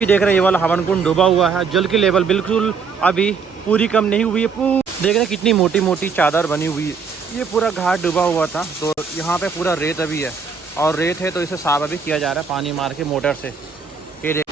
देख रहे हैं ये वाला हवन कुंड डूबा हुआ है। जल की लेवल बिल्कुल अभी पूरी कम नहीं हुई है। देख रहे हैं कितनी मोटी मोटी चादर बनी हुई है। ये पूरा घाट डूबा हुआ था तो यहाँ पे पूरा रेत अभी है और रेत है तो इसे साफ अभी किया जा रहा है पानी मार के मोटर से। ये देख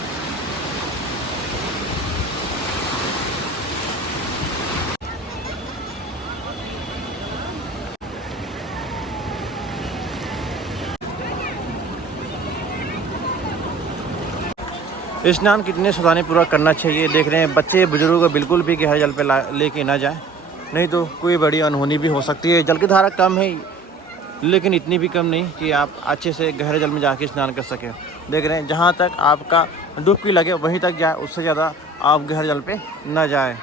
स्नान कितने सावधानीपूर्वक करना चाहिए। देख रहे हैं बच्चे बुजुर्ग बिल्कुल भी गहरे जल पे लेके ना जाए, नहीं तो कोई बड़ी अनहोनी भी हो सकती है। जल की धारा कम है लेकिन इतनी भी कम नहीं कि आप अच्छे से गहरे जल में जाके स्नान कर सकें। देख रहे हैं जहाँ तक आपका डुबकी लगे वहीं तक जाए, उससे ज़्यादा आप गहरे जल पे ना जाए।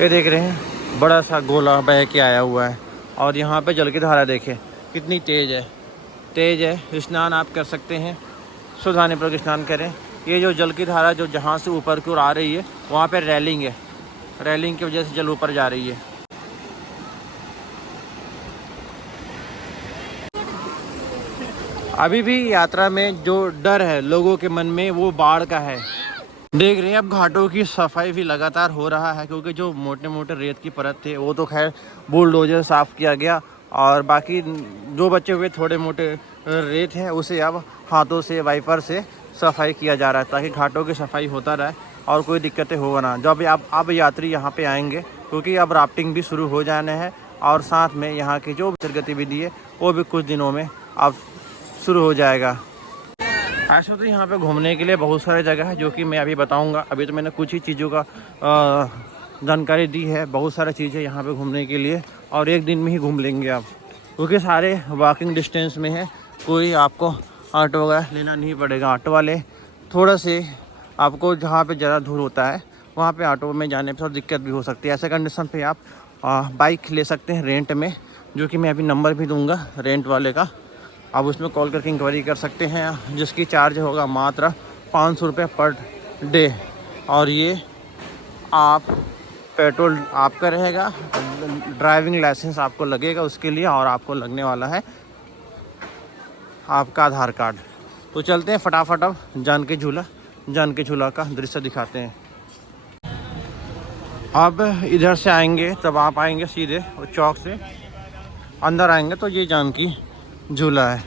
ये देख रहे हैं बड़ा सा गोला बह के आया हुआ है और यहाँ पे जल की धारा देखें कितनी तेज़ है। स्नान आप कर सकते हैं, सावधानीपूर्वक स्नान करें। ये जो जल की धारा जो जहाँ से ऊपर की ओर आ रही है वहाँ पे रेलिंग है, रेलिंग की वजह से जल ऊपर जा रही है। अभी भी यात्रा में जो डर है लोगों के मन में वो बाढ़ का है। देख रहे हैं अब घाटों की सफाई भी लगातार हो रहा है क्योंकि जो मोटे मोटे रेत की परत थे वो तो खैर बुलडोजर साफ़ किया गया और बाकी जो बचे हुए थोड़े मोटे रेत हैं उसे अब हाथों से वाइपर से सफाई किया जा रहा है ताकि घाटों की सफाई होता रहे और कोई दिक्कतें होगा ना। जो अभी अब यात्री यहाँ पे आएंगे क्योंकि अब राफ्टिंग भी शुरू हो जाने हैं और साथ में यहाँ की जो गतिविधि है वो भी कुछ दिनों में अब शुरू हो जाएगा। ऐसा तो यहाँ पे घूमने के लिए बहुत सारे जगह है जो कि मैं अभी बताऊँगा। अभी तो मैंने कुछ ही चीज़ों का जानकारी दी है। बहुत सारी चीज़ें यहाँ पे घूमने के लिए और एक दिन में ही घूम लेंगे आप क्योंकि सारे वॉकिंग डिस्टेंस में है। कोई आपको ऑटो वगैरह लेना नहीं पड़ेगा। ऑटो वाले थोड़ा से आपको जहाँ पे ज़्यादा दूर होता है वहाँ पे ऑटो में जाने पर दिक्कत भी हो सकती है। ऐसे कंडीशन पे आप बाइक ले सकते हैं रेंट में, जो कि मैं अभी नंबर भी दूँगा रेंट वाले का। आप उसमें कॉल करके इंक्वायरी कर सकते हैं जिसकी चार्ज होगा मात्र 500 रुपये पर डे। और ये आप पेट्रोल आपका रहेगा, ड्राइविंग लाइसेंस आपको लगेगा उसके लिए और आपको लगने वाला है आपका आधार कार्ड। तो चलते हैं फटाफट अब जानकी झूला का दृश्य दिखाते हैं। अब इधर से आएंगे तब आप आएंगे सीधे चौक से अंदर आएंगे तो ये जानकी झूला है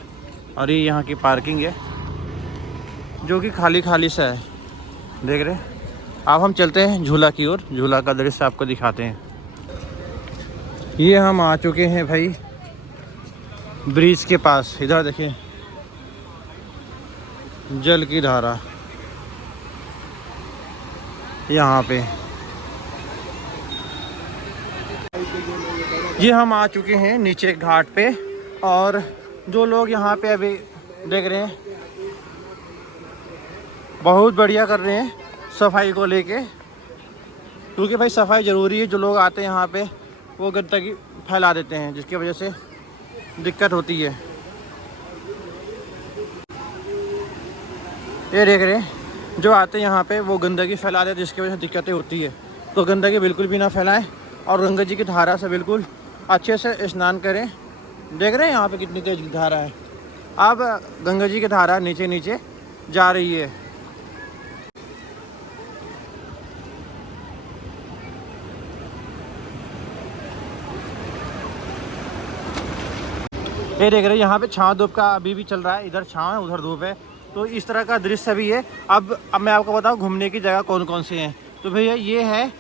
और ये यहाँ की पार्किंग है जो कि खाली सा है। देख रहे हैं। अब हम चलते हैं झूला की ओर, झूला का दृश्य आपको दिखाते हैं। ये हम आ चुके हैं भाई ब्रिज के पास। इधर देखिए जल की धारा यहाँ पे। ये हम आ चुके हैं नीचे घाट पे और जो लोग यहाँ पे अभी देख रहे हैं बहुत बढ़िया कर रहे हैं सफाई को लेके क्योंकि भाई सफाई ज़रूरी है। जो लोग आते हैं यहाँ पे वो गंदगी फैला देते हैं जिसकी वजह से दिक्कत होती है। ये देख रहे हैं जो आते हैं यहाँ पे वो गंदगी फैला देते हैं जिसकी वजह से दिक्कतें होती है। तो गंदगी बिल्कुल भी ना फैलाएं और गंगा जी की धारा से बिल्कुल अच्छे से स्नान करें। देख रहे हैं यहाँ पे कितनी तेज धारा है। अब गंगा जी की धारा नीचे नीचे जा रही है। ये देख रहे हैं यहाँ पे छाँव धूप का अभी भी चल रहा है। इधर छाँव है उधर धूप है तो इस तरह का दृश्य भी है। अब मैं आपको बताऊँ घूमने की जगह कौन कौन सी हैं। तो भैया ये है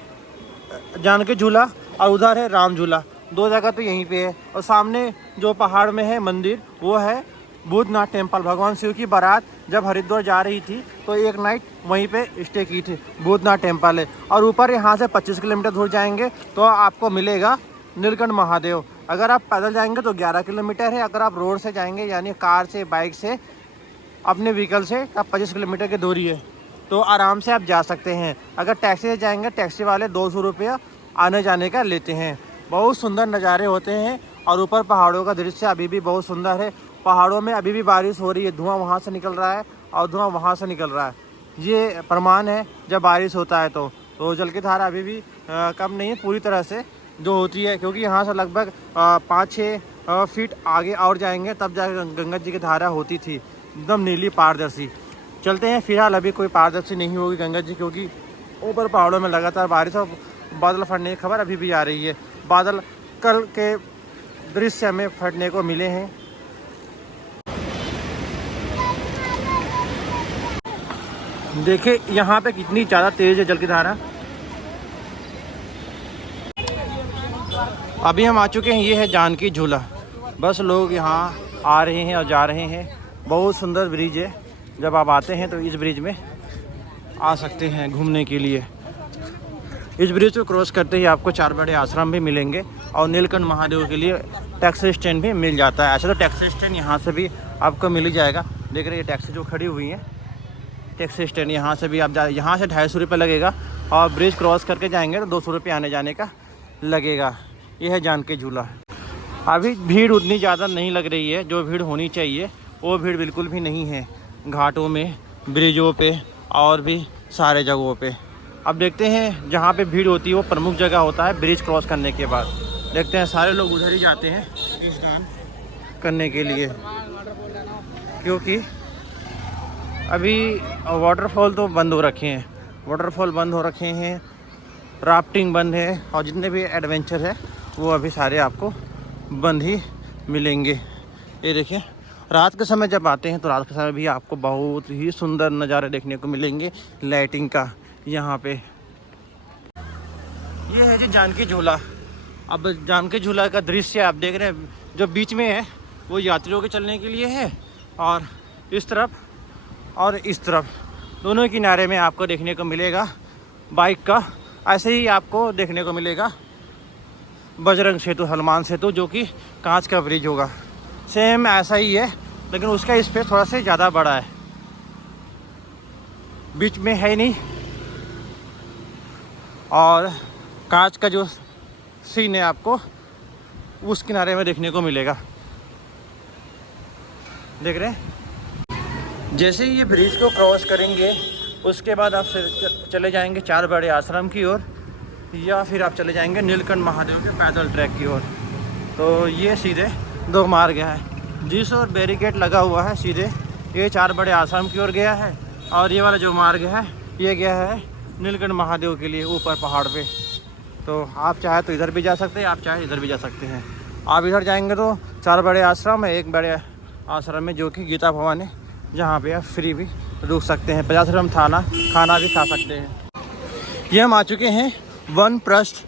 जानकी झूला और उधर है राम झूला। दो जगह तो यहीं पे है और सामने जो पहाड़ में है मंदिर वो है भूतनाथ टेम्पल। भगवान शिव की बारात जब हरिद्वार जा रही थी तो एक नाइट वहीं पे स्टे की थी। भूतनाथ टेम्पल है और ऊपर यहाँ से 25 किलोमीटर दूर जाएंगे तो आपको मिलेगा नीलकंठ महादेव। अगर आप पैदल जाएंगे तो 11 किलोमीटर है। अगर आप रोड से जाएंगे यानी कार से बाइक से अपने व्हीकल से आप 25 किलोमीटर की दूरी है तो आराम से आप जा सकते हैं। अगर टैक्सी से जाएंगे टैक्सी वाले 200 रुपया आने जाने का लेते हैं। बहुत सुंदर नज़ारे होते हैं और ऊपर पहाड़ों का दृश्य अभी भी बहुत सुंदर है। पहाड़ों में अभी भी बारिश हो रही है, धुआं वहाँ से निकल रहा है और धुआं वहाँ से निकल रहा है। ये प्रमाण है जब बारिश होता है तो जल की धारा अभी भी कम नहीं है पूरी तरह से जो होती है क्योंकि यहाँ से लगभग 5-6 फीट आगे और जाएंगे तब जाकर गंगा जी की धारा होती थी एकदम नीली पारदर्शी। चलते हैं। फिलहाल अभी कोई पारदर्शी नहीं होगी गंगा जी, क्योंकि ऊपर पहाड़ों में लगातार बारिश और बादल फटने की खबर अभी भी आ रही है। बादल कल के दृश्य में फटने को मिले हैं। देखिए यहाँ पे कितनी ज़्यादा तेज़ है जल की धारा। अभी हम आ चुके हैं, ये है जानकी झूला। बस लोग यहाँ आ रहे हैं और जा रहे हैं। बहुत सुंदर ब्रिज है, जब आप आते हैं तो इस ब्रिज में आ सकते हैं घूमने के लिए। इस ब्रिज को क्रॉस करते ही आपको 4 बड़े आश्रम भी मिलेंगे और नीलकंठ महादेव के लिए टैक्सी स्टैंड भी मिल जाता है। ऐसे तो टैक्सी स्टैंड यहाँ से भी आपको मिल ही जाएगा। देख रहे हैं टैक्सी जो खड़ी हुई है, टैक्सी स्टैंड यहाँ से भी आप यहाँ से 250 रुपये लगेगा और ब्रिज क्रॉस करके जाएंगे तो 200 रुपये आने जाने का लगेगा। यह है जानकी झूला। अभी भीड़ उतनी ज़्यादा नहीं लग रही है, जो भीड़ होनी चाहिए वो भीड़ बिल्कुल भी नहीं है घाटों में, ब्रिजों पे और भी सारे जगहों पे। अब देखते हैं जहाँ पे भीड़ होती है वो प्रमुख जगह होता है ब्रिज क्रॉस करने के बाद। देखते हैं सारे लोग उधर ही जाते हैं स्नान करने के लिए, क्योंकि अभी वाटरफॉल तो बंद हो रखे हैं। वाटरफॉल बंद हो रखे हैं, राफ्टिंग बंद है और जितने भी एडवेंचर है वो अभी सारे आपको बंद ही मिलेंगे। ये देखिए रात के समय जब आते हैं तो रात के समय भी आपको बहुत ही सुंदर नज़ारे देखने को मिलेंगे लाइटिंग का। यहाँ पे ये है जी जानकी झूला। अब जानकी झूला का दृश्य आप देख रहे हैं, जो बीच में है वो यात्रियों के चलने के लिए है और इस तरफ और इस तरफ दोनों किनारे में आपको देखने को मिलेगा बाइक का। ऐसे ही आपको देखने को मिलेगा बजरंग सेतु, हनुमान सेतु, जो कि कांच का ब्रिज होगा। सेम ऐसा ही है, लेकिन उसका स्पेस थोड़ा सा ज़्यादा बड़ा है, बीच में है नहीं। और कांच का जो सीन है आपको उस किनारे में देखने को मिलेगा। देख रहे हैं, जैसे ही ये ब्रिज को क्रॉस करेंगे उसके बाद आप चले जाएंगे 4 बड़े आश्रम की ओर, या फिर आप चले जाएंगे नीलकंठ महादेव के पैदल ट्रैक की ओर। तो ये सीधे 2 मार्ग है, जिस ओर बैरिकेड लगा हुआ है सीधे ये 4 बड़े आश्रम की ओर गया है, और ये वाला जो मार्ग है ये गया है नीलकंठ महादेव के लिए ऊपर पहाड़ पे। तो आप चाहे तो इधर भी जा सकते हैं, आप चाहे इधर भी जा सकते हैं। आप इधर जाएंगे तो 4 बड़े आश्रम है, एक बड़े आश्रम में जो कि गीता भवन है, जहाँ पे आप फ्री भी रुक सकते हैं, 50 रुपये में खाना भी खा सकते हैं। ये हम आ चुके हैं वनप्रस्थ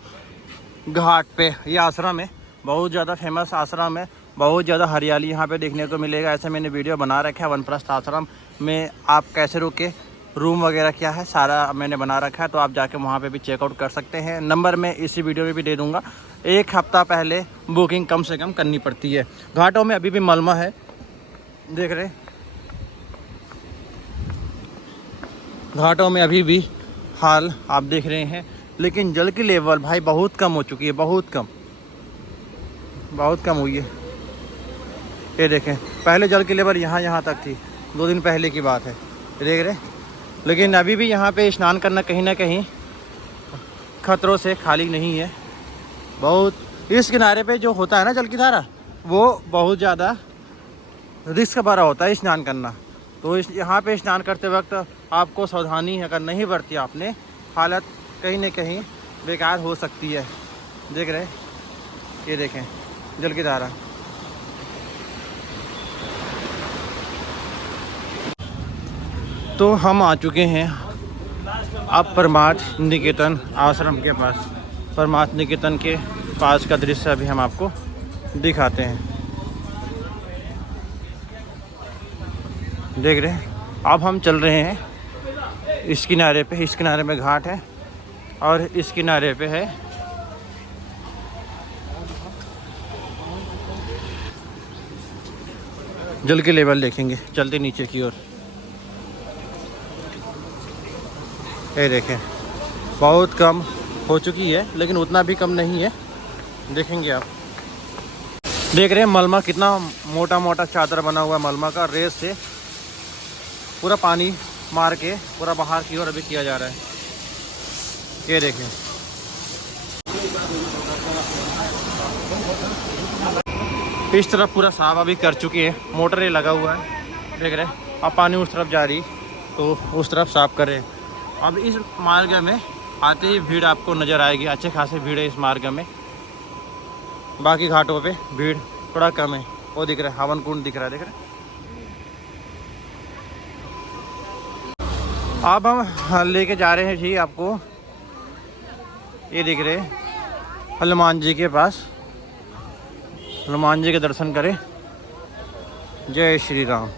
घाट पे। ये आश्रम है, बहुत ज़्यादा फेमस आश्रम है, बहुत ज़्यादा हरियाली यहाँ पे देखने को मिलेगा। ऐसे मैंने वीडियो बना रखा है वनप्रस्थ आश्रम में, आप कैसे रुके, रूम वगैरह क्या है, सारा मैंने बना रखा है। तो आप जाके वहाँ पे भी चेकआउट कर सकते हैं। नंबर मैं इसी वीडियो में भी दे दूँगा। 1 हफ्ता पहले बुकिंग कम से कम करनी पड़ती है। घाटों में अभी भी मलमा है, देख रहे, घाटों में अभी भी हाल आप देख रहे हैं, लेकिन जल की लेवल भाई बहुत कम हो चुकी है, बहुत कम हुई है। ये देखें, पहले जल की लेवल यहाँ तक थी, 2 दिन पहले की बात है, देख रहे। लेकिन अभी भी यहाँ पे स्नान करना कहीं ना कहीं खतरों से खाली नहीं है। बहुत इस किनारे पे जो होता है ना जल की धारा, वो बहुत ज़्यादा रिस्क भरा होता है स्नान करना। तो यहाँ पे स्नान करते वक्त आपको सावधानी अगर नहीं बरती आपने, हालत कहीं ना कहीं बेकार हो सकती है। देख रहे, ये देखें जल की धारा। तो हम आ चुके हैं अब परमार्थ निकेतन आश्रम के पास। परमार्थ निकेतन के पास का दृश्य अभी हम आपको दिखाते हैं। देख रहे हैं, अब हम चल रहे हैं इस किनारे पे। इस किनारे में घाट है और इस किनारे पे है जल की लेवल। देखेंगे चलते नीचे की ओर, ये देखें बहुत कम हो चुकी है, लेकिन उतना भी कम नहीं है। देखेंगे आप, देख रहे हैं मलमा कितना मोटा मोटा चादर बना हुआ है मलमा का। रेत से पूरा पानी मार के पूरा बाहर की ओर अभी किया जा रहा है। ये देखें, इस तरफ पूरा साफ अभी कर चुकी है, मोटर ये लगा हुआ है, देख रहे हैं। अब पानी उस तरफ जा रही तो उस तरफ साफ कर रहे हैं। अब इस मार्ग में आते ही भीड़ आपको नज़र आएगी, अच्छे खासे भीड़ है इस मार्ग में। बाकी घाटों पे भीड़ थोड़ा कम है। वो दिख रहा है, हवन कुंड दिख रहा है, दिख रहा है। अब हम लेके जा रहे हैं जी आपको, ये दिख रहे हनुमान जी के पास। हनुमान जी के दर्शन करें। जय श्री राम।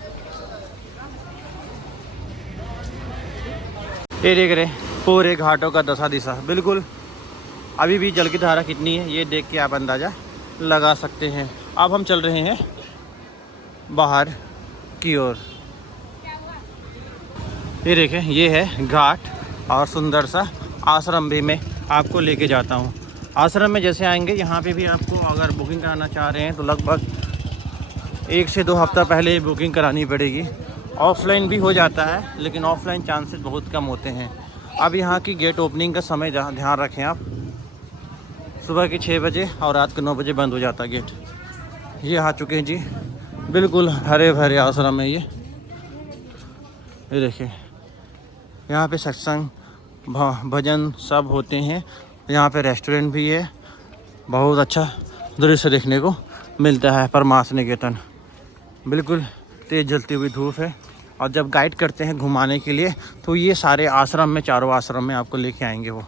ये देख रहे पूरे घाटों का दशा दिशा बिल्कुल। अभी भी जल की धारा कितनी है ये देख के आप अंदाज़ा लगा सकते हैं। अब हम चल रहे हैं बाहर की ओर। ये देखें, ये है घाट और सुंदर सा आश्रम भी मैं आपको लेके जाता हूँ। आश्रम में जैसे आएंगे यहाँ पे भी आपको अगर बुकिंग कराना चाह रहे हैं तो लगभग 1 से 2 हफ्ता पहले ही बुकिंग करानी पड़ेगी। ऑफलाइन भी हो जाता है लेकिन ऑफलाइन चांसेस बहुत कम होते हैं। अब यहाँ की गेट ओपनिंग का समय ध्यान रखें आप, सुबह के 6 बजे और रात के 9 बजे बंद हो जाता है गेट। ये आ चुके हैं जी, बिल्कुल हरे भरे आश्रम है ये देखिए। यहाँ पे सत्संग भजन सब होते हैं। यहाँ पे रेस्टोरेंट भी है। बहुत अच्छा दृश्य देखने को मिलता है। परमार्थ निकेतन बिल्कुल तेज़ जलती हुई धूप है। और जब गाइड करते हैं घुमाने के लिए तो ये सारे आश्रम में, चारों आश्रम में आपको लेके आएंगे वो।